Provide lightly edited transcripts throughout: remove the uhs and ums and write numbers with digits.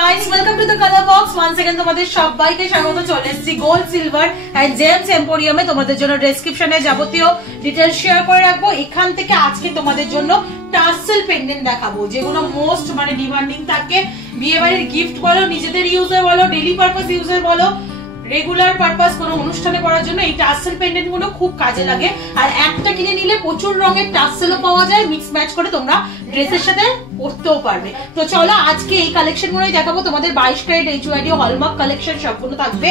guys, welcome to the color box. Once again তোমাদের সবাইকে স্বাগত। চলে এসেছি গোল্ড সিলভার এন্ড জেমস এম্পোরিয়ামে। তোমাদের জন্য ডেসক্রিপশনে যাবতীয় ডিটেইলস শেয়ার করে রাখবো। এখান থেকে আজকে তোমাদের জন্য টাসেল পেন্ডেন্ট দেখাবো, যেগুলো মোস্ট ডিমান্ডিং থাকে। বিয়ে বাড়ির গিফট বলো, নিজেদের ইউজে বলো, ডেইলি পারপাস ইউজে বলো, রেগুলার পারপাস কোনো অনুষ্ঠানে পরার জন্য এই টাসেল পেন্ডেন্ট গুলো খুব কাজে লাগে। আর একটা কিনে নিলে প্রচুর রঙের টাসেলও পাওয়া যায়, মিক্স ম্যাচ করে তোমরা ড্রেসের সাথে পরতেও পারবে। তো চলো আজকে এই কালেকশন গুলোই দেখাবো তোমাদের। 22 ক্যারেট এইচইডি হলমার্ক কালেকশন সবগুলো থাকবে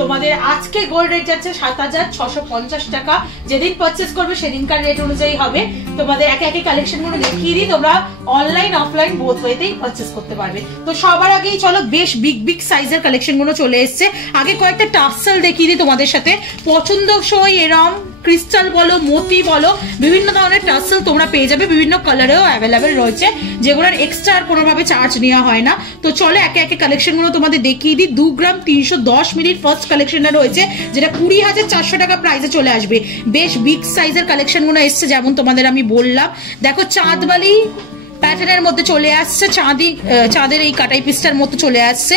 তোমাদের। আজকে গোল্ড রেট যাচ্ছে 7650 টাকা। যেদিন পারচেজ করবে সেদিনকার রেট অনুযায়ী হবে। তোমাদের একে একে কালেকশন গুলো দেখিয়ে দিই, তোমরা অনলাইন অফলাইন বোথ ওয়েতেই পারচেজ করতে পারবে। তো সবার আগেই চলো বেশ বিগ সাইজের কালেকশন গুলো চলে এসছে। আগে কয়েকটা টাসেল দেখিয়ে দিই তোমাদের সাথে। পছন্দসই এরম ক্রিস্টাল বলো, মতি বলো, বিভিন্ন ধরনের টাসেল তোমরা পেয়ে যাবে। বিভিন্ন কালারেও অ্যাভেলেবেল রয়েছে, যেগুলোর এক্সট্রা আর কোনোভাবে চার্জ নেওয়া হয় না। তো চলো একে একে কালেকশন গুলো তোমাদের দেখিয়ে দিই। 2 গ্রাম 310 মিলির ফার্স্ট কালেকশনটা রয়েছে, যেটা 20,400 টাকা প্রাইসে চলে আসবে। বেশ বিগ সাইজের কালেকশন গুলো এসছে, যেমন তোমাদের আমি বললাম। দেখো চাঁদবালি প্যাটার্নের মধ্যে চলে আসছে, চাঁদের এই কাটাই পিসটার মতো চলে আসছে।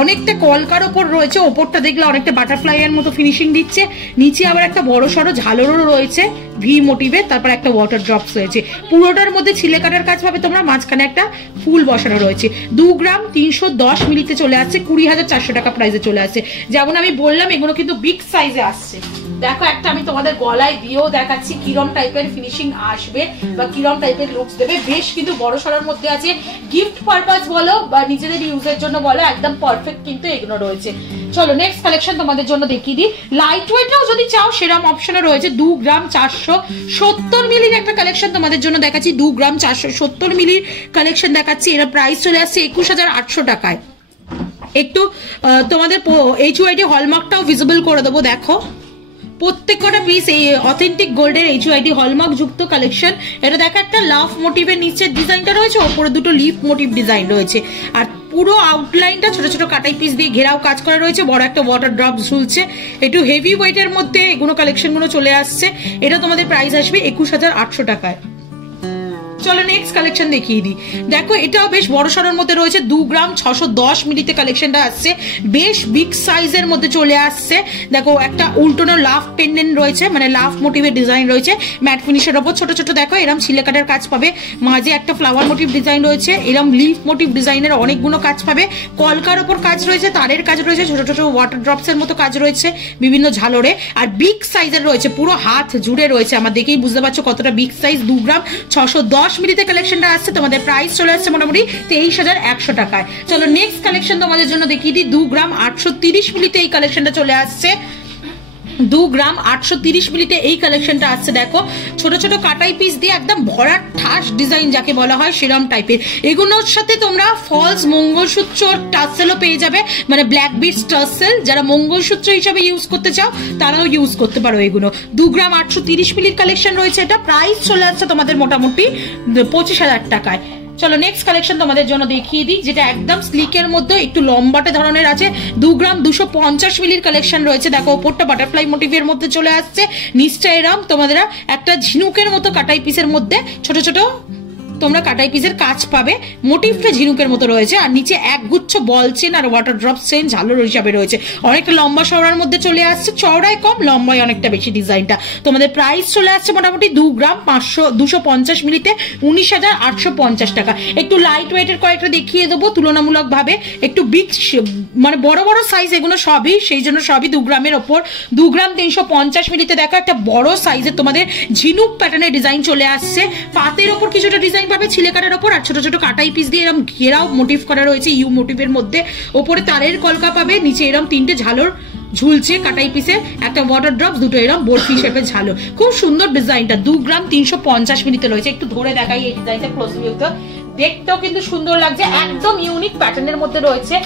অনেকটা কলকার ওপর রয়েছে, ওপরটা দেখলে অনেকটা বাটারফ্লাই এর মতো ফিনিশিং দিচ্ছে। নিচে আবার একটা বড় সড়ো ঝালরও রয়েছে ভি মোটিভে, তারপর একটা ওয়াটার ড্রপস রয়েছে। পুরোটার মধ্যে ছিলে কাটার কাজ পাবে তোমরা, মাঝখানে একটা ফুল বসানো রয়েছে। 2 গ্রাম 310 মিলিতে চলে আসছে, 20,400 টাকা প্রাইসে চলে আসছে। যেমন আমি বললাম এগুলো কিন্তু বিগ সাইজে আসছে। দেখো একটা আমি তোমাদের গলায় দিয়েও দেখাচ্ছি কিরম টাইপের ফিনিশিং আসবে বা কিরম টাইপের লুকস দেবে। বেশ কিন্তু বড় সড়ার মধ্যে আছে। গিফট পারপাস বলো বা নিজেদের ইউজের জন্য বলো, একদম পারফেক্ট কিন্তু এগুলো রয়েছে। চলো নেক্সট কালেকশন তোমাদের জন্য দেখিয়ে দিই। লাইট ওয়েটও যদি চাও সেরকম অপশনও রয়েছে। 2 গ্রাম 470 মিলির একটা কালেকশন তোমাদের জন্য দেখাচ্ছি। 2 গ্রাম 470 মিলির কালেকশন দেখাচ্ছি। এর প্রাইস চলে আসছে 21,800 টাকায়। একটু তোমাদের এইচইডি হলমার্কটাও ভিজিবল করে দেবো। দেখো প্রত্যেকটা পিস এই অথেন্টিক গোল্ডের এইচইডি হলমার্ক যুক্ত কালেকশন। এটা দেখো একটা লাভ মোটিভের নিচের ডিজাইনটা রয়েছে, ওপরে দুটো লিফ মোটিভ ডিজাইন রয়েছে। আর পুরো আউটলাইনটা ছোট ছোট কাটাই পিস দিয়ে ঘেরাও কাজ করা রয়েছে। বড় একটা ওয়াটার ড্রপ ঝুলছে। একটু হেভি ওয়েটের মধ্যে এগুলো কালেকশন গুলো চলে আসছে। এটা তোমাদের প্রাইস আসবে 21,800 টাকায়। চলো নেক্সট কালেকশন দেখিয়ে দিই। দেখো এটাও বেশ বড় সড়োর মধ্যে রয়েছে। 2 গ্রাম 610 মিলিতে কালেকশনটা আসছে। বেশ বিগ সাইজের মধ্যে চলে আসছে। দেখো একটা উল্টোনো লাভ পেন্ডেন্ট রয়েছে, মানে লাভ মোটিভের ডিজাইন রয়েছে ম্যাট ফিনিশের ওপর। ছোট ছোট দেখো এরম ছিলে কাটার কাজ পাবে। মাঝে একটা ফ্লাওয়ার মোটিভ ডিজাইন রয়েছে। এরম লিফ মোটিভ ডিজাইনের অনেকগুলো কাজ পাবে। কলকার ওপর কাজ রয়েছে, তারের কাজ রয়েছে, ছোট ছোট ওয়াটার ড্রপস এর মতো কাজ রয়েছে বিভিন্ন ঝালরে। আর বিগ সাইজের রয়েছে, পুরো হাত জুড়ে রয়েছে। আমার দেখেই বুঝতে পারছো কতটা বিগ সাইজ। 2 গ্রাম 610 মিলিতে কালেকশনটা আসছে। তোমাদের প্রাইস চলে আসছে মোটামুটি 23,100 টাকায়। চলো নেক্সট কালেকশন তোমাদের জন্য দেখিয়ে দিই। 2 গ্রাম 830 মিলিতে এই কালেকশনটা চলে আসছে। 2 গ্রাম 830 মিলিতে এই কালেকশনটা আসছে। দেখো ছোট ছোট কাটাই পিস দিয়ে একদম ভরাট ঠাস ডিজাইন যাকে বলা হয় সেরম টাইপের। এগুলোর সাথে তোমরা ফলস মঙ্গলসূত্র টাসেলও পেয়ে যাবে, মানে ব্ল্যাক বিটস টাসেল। যারা মঙ্গলসূত্র হিসাবে ইউজ করতে চাও তারাও ইউজ করতে পারো এগুলো। 2 গ্রাম 830 মিলির কালেকশন রয়েছে। এটা প্রাইস চলে আসছে তোমাদের মোটামুটি 25,000 টাকায়। চলো নেক্সট কালেকশন তোমাদের জন্য দেখিয়ে দিই, যেটা একদম স্লিকের মধ্যে একটু লম্বাটে ধরনের আছে। 2 গ্রাম 250 মিলির কালেকশন রয়েছে। দেখো ওপরটা বাটারফ্লাই মোটিভের মধ্যে চলে আসছে, নিচটা এরম তোমাদের একটা ঝিনুকের মতো কাটাই পিসের মধ্যে ছোট ছোট তোমরা কাটাই পিসের কাজ পাবে। মোটিভটা ঝিনুকের মতো রয়েছে। আর নিচে একগুচ্ছ বল চেন আর ওয়াটার ড্রপ চেন ঝালর হিসাবে রয়েছে। অনেকটা লম্বা চওড়ার মধ্যে চলে আসছে, চওড়ায় কম লম্বায় অনেকটা বেশি ডিজাইনটা। তোমাদের প্রাইস চলে আসছে মোটামুটি 2 গ্রাম 250 মিলিতে 19,850 টাকা। একটু লাইট ওয়েটের কয়েকটা দেখিয়ে দেবো তুলনামূলক ভাবে। একটু বিগ মানে বড় বড় সাইজ এগুলো সবই, সেই জন্য সবই 2 গ্রামের ওপর। 2 গ্রাম 350 মিলিতে দেখো একটা বড় সাইজের তোমাদের ঝিনুক প্যাটার্নের ডিজাইন চলে আসছে। পাতের ওপর কিছুটা ডিজাইন পাবে ছিলে কাটার ওপর, আর ছোট ছোট কাটাই পিস দিয়ে এরকম ঘেরাও মোটিভ করা রয়েছে ইউ মোটিভের মধ্যে। ওপরে তারের কলকা পাবে, নিচে এরকম 3টে ঝালর ঝুলছে কাটাই পিসে, একটা ওয়াটার ড্রপস, দুটো এরকম বরফি শেপের ঝালর। খুব সুন্দর ডিজাইনটা। 2 গ্রাম 350 মিলিতে রয়েছে। একটু ধরে দেখাই এই ডিজাইনটা ক্লোজ ভিউতে। দেখতেও কিন্তু সুন্দর লাগছে, একদম ইউনিক প্যাটার্নের মধ্যে রয়েছে।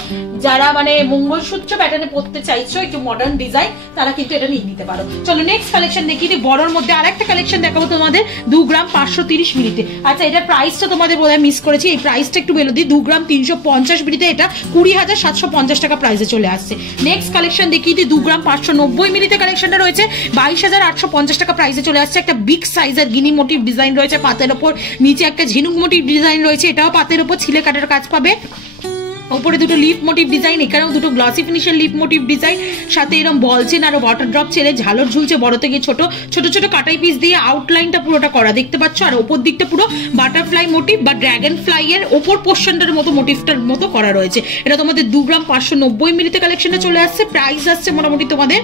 যারা মানে মঙ্গলসূত্র প্যাটার্নে পড়তে চাইছো একটু মডার্ন ডিজাইন, তারা কিন্তু এটা নিয়ে নিতে পারো। চলো নেক্সট কালেকশন দেখিয়ে দিই। বড়র মধ্যে আরেকটা কালেকশন দেখাবো তোমাদের 2 গ্রাম 530 মিলিতে। আচ্ছা এটার প্রাইসটা তোমাদের বোধহয় মিস করেছি, এই প্রাইসটা একটু বলে দিই। 2 গ্রাম 350 মিলিতে এটা 20,750 টাকা প্রাইসে চলে আসছে। নেক্সট কালেকশন দেখিয়ে দিই। 2 গ্রাম 590 মিলিতে কালেকশনটা রয়েছে, 22,850 টাকা প্রাইসে চলে আসছে। একটা বিগ সাইজের গিনি মোটিভ ডিজাইন রয়েছে পাতের ওপর, নিচে একটা ঝিনুক মোটিভ ডিজাইন রয়েছে। এটাও পাতের ওপর ছিলে কাটার কাজ পাবে। উপরে দুটো লিফ মোটিভ ডিজাইন, এখানেও দুটো গ্লসি ফিনিশের লিফ মোটিভ ডিজাইন, সাথে এরকম বল চেন আর ওয়াটার ড্রপ চেনে ঝালর ঝুলছে বড় থেকে ছোট ছোট ছোট কাটাই পিস দিয়ে আউটলাইনটা পুরোটা করা দেখতে পাচ্ছ। আর ওপর দিকটা পুরো বাটারফ্লাই মোটিভ বা ড্রাগন ফ্লাই এর ওপর পোর্শনটার মতো মোটিভটার মতো করা রয়েছে। এটা তোমাদের 2 গ্রাম 590 মিলিতে কালেকশনে চলে আসছে। প্রাইস আসছে মোটামুটি তোমাদের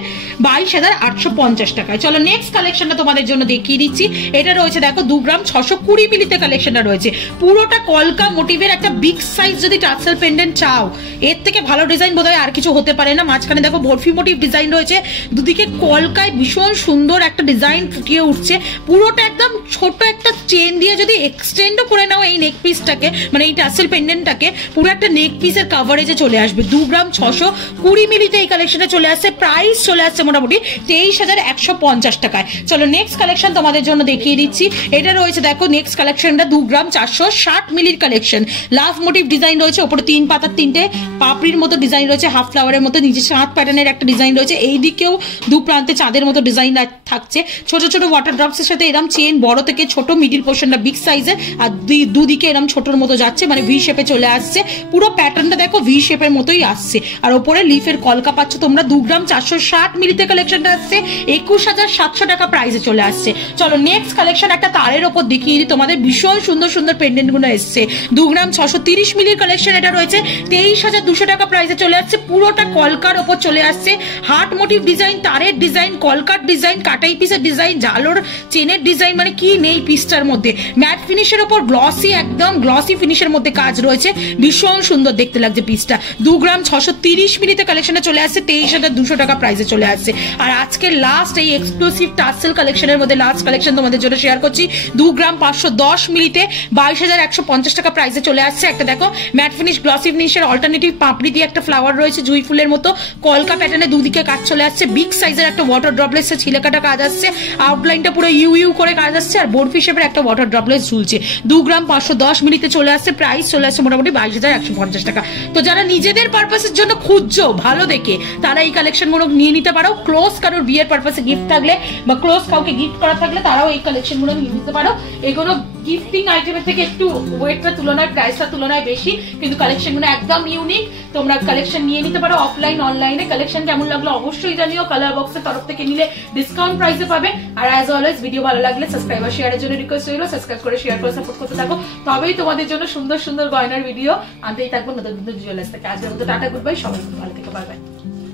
22,850 টাকায়। চলো নেক্সট কালেকশনটা তোমাদের জন্য দেখিয়ে দিচ্ছি। এটা রয়েছে দেখো 2 গ্রাম 620 মিলিতে কালেকশনটা রয়েছে। পুরোটা কলকা মোটিভের একটা বিগ সাইজ যদি টার্সেল পেন্ডেন্ট চাও, এর থেকে ভালো ডিজাইন বোধহয় আর কিছু হতে পারে না। মাঝখানে দেখো বরফি মোটিভ ডিজাইন রয়েছে, দুদিকে কলকায় ভীষণ সুন্দর একটা ডিজাইন ফুটিয়ে উঠছে। পুরোটা একদম ছোট একটা চেন দিয়ে যদি এক্সটেন্ডও করে নাও এই নেক পিসটাকে, মানে এই টার্সেল পেন্ডেন্টটাকে, পুরো একটা নেক পিসের কাভারেজে চলে আসবে। 2 গ্রাম 620 মিলিতে এই কালেকশনে চলে আসছে। প্রাইস চলে আসছে মোটামুটি 23,150 টাকায়। চলো নেক্সট কালেকশন তোমাদের জন্য দেখিয়ে দিচ্ছি। এটা রয়েছে দেখো নেক্সট কালেকশনটা 2 গ্রাম 460 মিলির কালেকশন। লাভ মোটিভ ডিজাইন রয়েছে, ওপরে 3 পাতার 3টে পাপড়ির মতো ডিজাইন রয়েছে, হাফ ফ্লাওয়ারের মতো, নিচে চাঁদ প্যাটার্নের একটা ডিজাইন রয়েছে। এই দিকেও দু প্রান্তে চাঁদের মতো ডিজাইন থাকছে। ছোট ছোট ওয়াটার ড্রপস এর সাথে এরকম চেন, বড় থেকে ছোট, মিডিল পোর্শনটা বিগ সাইজের, আর দুদিকে এরকম ছোটর মতো যাচ্ছে, মানে ভি শেপে চলে আসছে। পুরো প্যাটার্নটা দেখো ভি শেপের মতোই আসছে। আর ওপরে লিফের কলকা পাচ্ছ তোমরা। 2 গ্রাম 460 মিলিতে কালেকশনটা আসছে। 21,700 টাকা প্রাইসে চলে আসছে। চলো নেক্সট কালেকশন একটা তারের ওপর দেখিয়ে দিই তোমাদের। ভীষণ সুন্দর সুন্দর পেন্ডেন্ট গুলো এসছে। 2 গ্রাম 630 মিলির কালেকশন এটা রয়েছে। 23,200 টাকা প্রাইসে চলে আসছে। পুরোটা কলকার ওপর চলে আসছে। হার্ট মোটিভ ডিজাইন, তারের ডিজাইন, কলকার ডিজাইন, কাটাই পিসের ডিজাইন, ঝালোর চেনের ডিজাইন, মানে কি নেই পিসটার মধ্যে। ম্যাট ফিনিশের ওপর গ্লসি, একদম গ্লসি ফিনিশের মধ্যে কাজ রয়েছে। ভীষণ সুন্দর দেখতে লাগছে পিসটা। 2 গ্রাম 630 মিলিতে কালেকশনে চলে আসছে। 23,200 টাকা প্রাইসে চলে আসছে। আর আজকের লাস্ট এই এক্সক্লুসিভ টার্সেল কালেকশনের মধ্যে লাস্ট কালেকশন তোমাদের জন্য শেয়ার করছি। 2 গ্রাম 510 মিলিতে 22,150 টাকা প্রাইসে চলে আসছে। একটা দেখো ম্যাট ফিনিশ গ্লসি ফিনিশের অল্টারনেটিভ পাপড়ি দিয়ে একটা ফ্লাওয়ার রয়েছে জুই ফুলের মতো, কলকা প্যাটার্নে দুদিকে কাজ চলে আসছে। বিগ সাইজের একটা ওয়াটার ড্রপলেটস ছিলে কাটা কাজ আসছে। আউটলাইনটা পুরো ইউ ইউ করে কাজ আসছে। আর বরফি শেপের একটা ওয়াটার ড্রপলেটস ঝুলছে। 2 গ্রাম 510 মিলিতে চলে আসছে। প্রাইস চলে আসছে মোটামুটি 22,150 টাকা। তো যারা নিজেদের পারপাসের জন্য খুঁজছো ভালো দেখে, তারা এই কালেকশন গুলো নিয়ে নিতে পারো। ক্লোজ কারোর বিয়ের পারপাসে গিফট থাকলে বা ক্লোজ কাউকে গিফট করা থাকলে তারাও এই কালেকশন গুলো নিয়ে নিতে পারো। এগুলো গিফটিং আইটেমের থেকে একটু ওয়েটটা তুলনায়, প্রাইসটা তুলনায় বেশি, কিন্তু কালেকশন গুলো একদম ইউনিক। তোমরা কালেকশন নিয়ে নিতে পারো অফলাইন অনলাইনে। কালেকশন কেমন লাগলো অবশ্যই জানিও। কালার বক্সের তরফ থেকে নিলে ডিসকাউন্ট প্রাইসে পাবে। আর অ্যাজ অলওয়েজ ভিডিও ভালো লাগলে সাবস্ক্রাইব আর শেয়ারের জন্য রিকোয়েস্ট রইলো। সাবস্ক্রাইব করে শেয়ার করে সাপোর্ট করতে থাকো, তবেই তোমাদের জন্য সুন্দর সুন্দর গয়নার ভিডিও আনতেই থাকবো নতুন নতুন জুয়েলার্স থেকে। আজকের মতো টাটা, গুড বাই, সবাই ভালো থেকো, বাই বাই।